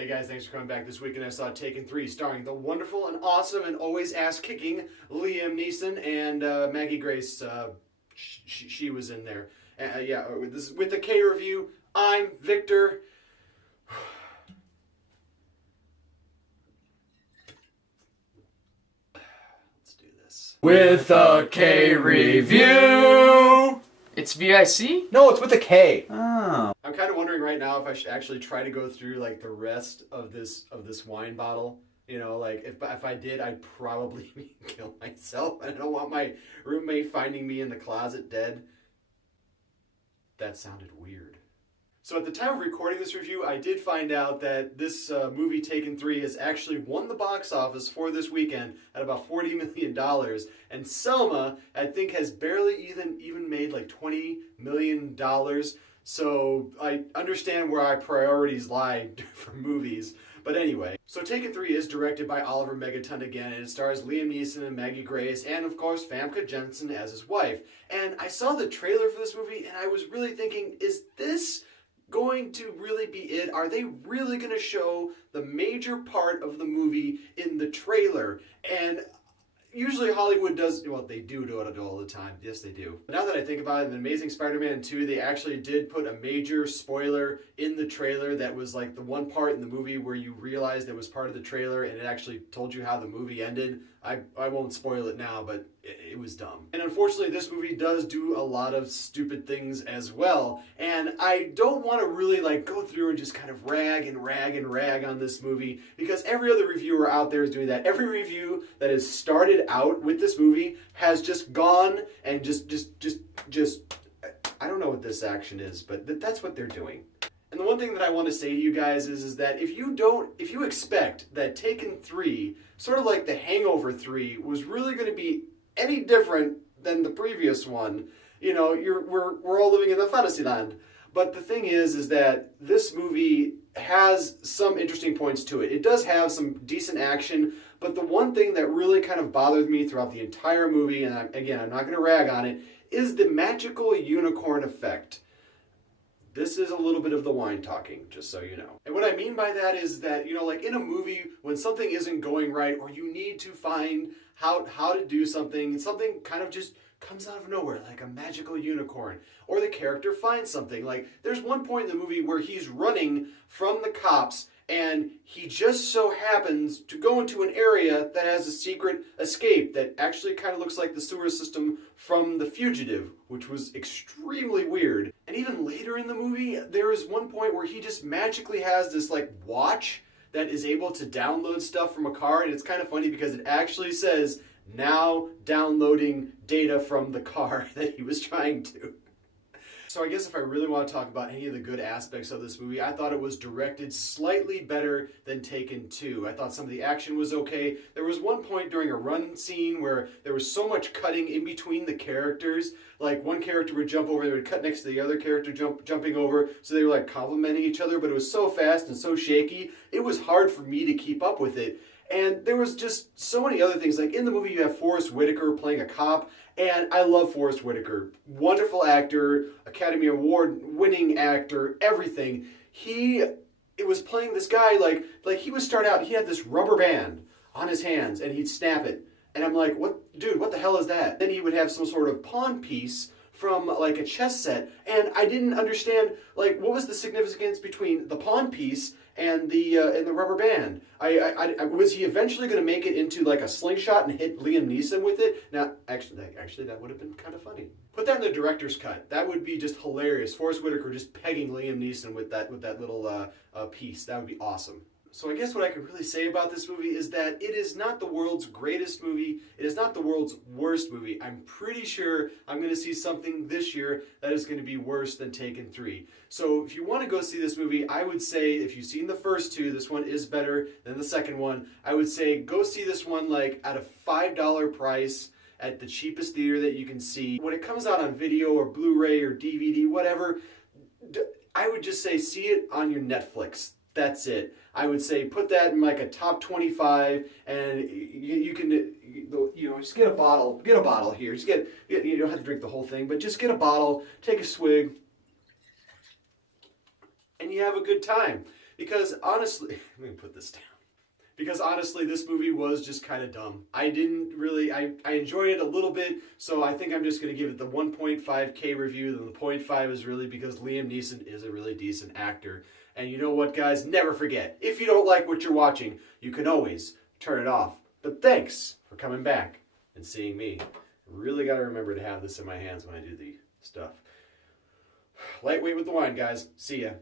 Hey guys, thanks for coming back. This weekend I saw Taken 3, starring the wonderful and awesome and always ass-kicking Liam Neeson and Maggie Grace. She was in there. Yeah, with the K review, I'm Victor. Let's do this. With a K review! It's VIC? No, it's with a K. Oh. I'm kind of wondering right now if I should actually try to go through like the rest of this wine bottle. You know, like if I did, I'd probably kill myself. I don't want my roommate finding me in the closet dead. That sounded weird. So at the time of recording this review, I did find out that this movie Taken 3 has actually won the box office for this weekend at about $40 million. And Selma, I think, has barely even made like $20 million. So I understand where our priorities lie for movies. But anyway, so Taken 3 is directed by Oliver Megaton again, and it stars Liam Neeson and Maggie Grace, and of course Famke Janssen as his wife. And I saw the trailer for this movie, and I was really thinking, is this going to really be it? Are they really going to show the major part of the movie in the trailer? And usually Hollywood does, well, they do it all the time. Yes, they do. Now that I think about it, in Amazing Spider-Man 2, they actually did put a major spoiler in the trailer that was like the one part in the movie where you realized it was part of the trailer and it actually told you how the movie ended. I won't spoil it now, but it was dumb. And unfortunately, this movie does do a lot of stupid things as well. And I don't want to really like go through and just kind of rag on this movie, because every other reviewer out there is doing that. Every review that has started out with this movie has just gone and just I don't know what this action is, but that's what they're doing. And the one thing that I want to say to you guys is that if you expect that Taken 3, sort of like The Hangover 3, was really going to be any different than the previous one, you know, we're all living in a fantasy land. But the thing is that this movie has some interesting points to it. It does have some decent action, but the one thing that really kind of bothered me throughout the entire movie, and I'm not going to rag on it, is the magical unicorn effect. This is a little bit of the wine talking, just so you know. And what I mean by that is that, you know, like in a movie, when something isn't going right, or you need to find how to do something kind of just comes out of nowhere, like a magical unicorn, or the character finds something. Like, there's one point in the movie where he's running from the cops, and he just so happens to go into an area that has a secret escape that actually kind of looks like the sewer system from The Fugitive, which was extremely weird. And even later in the movie, there is one point where he just magically has this like watch that is able to download stuff from a car, and it's kind of funny because it actually says, now downloading data from the car that he was trying to. So I guess if I really want to talk about any of the good aspects of this movie, I thought it was directed slightly better than Taken 2. I thought some of the action was okay. There was one point during a run scene where there was so much cutting in between the characters. Like, one character would jump over, they would cut next to the other character jumping over, so they were like complimenting each other, but it was so fast and so shaky, it was hard for me to keep up with it. And there was just so many other things. Like, in the movie, you have Forrest Whitaker playing a cop, and I love Forrest Whitaker. Wonderful actor, Academy Award-winning actor, everything. It was playing this guy, like he would start out, he had this rubber band on his hands, and he'd snap it. And I'm like, dude, what the hell is that? Then he would have some sort of pawn piece from like a chess set, and I didn't understand, like, what was the significance between the pawn piece and the rubber band. Was he eventually going to make it into like a slingshot and hit Liam Neeson with it? Now, actually, that would have been kind of funny. Put that in the director's cut. That would be just hilarious. Forrest Whitaker just pegging Liam Neeson with that little piece. That would be awesome. So I guess what I can really say about this movie is that it is not the world's greatest movie. It is not the world's worst movie. I'm pretty sure I'm going to see something this year that is going to be worse than Taken 3. So if you want to go see this movie, I would say if you've seen the first two, this one is better than the second one. I would say go see this one like at a $5 price at the cheapest theater that you can see. When it comes out on video or Blu-ray or DVD, whatever, I would just say see it on your Netflix. That's it. I would say put that in like a top 25, and you can, you know, just get a bottle here. Just you don't have to drink the whole thing, but just get a bottle, take a swig, and you have a good time. Because honestly, let me put this down. Because honestly, this movie was just kind of dumb. I enjoyed it a little bit, so I think I'm just going to give it the 1.5K review. And the 0.5 is really because Liam Neeson is a really decent actor. And you know what, guys? Never forget, if you don't like what you're watching, you can always turn it off. But thanks for coming back and seeing me. Really got to remember to have this in my hands when I do the stuff. Lightweight with the wine, guys. See ya.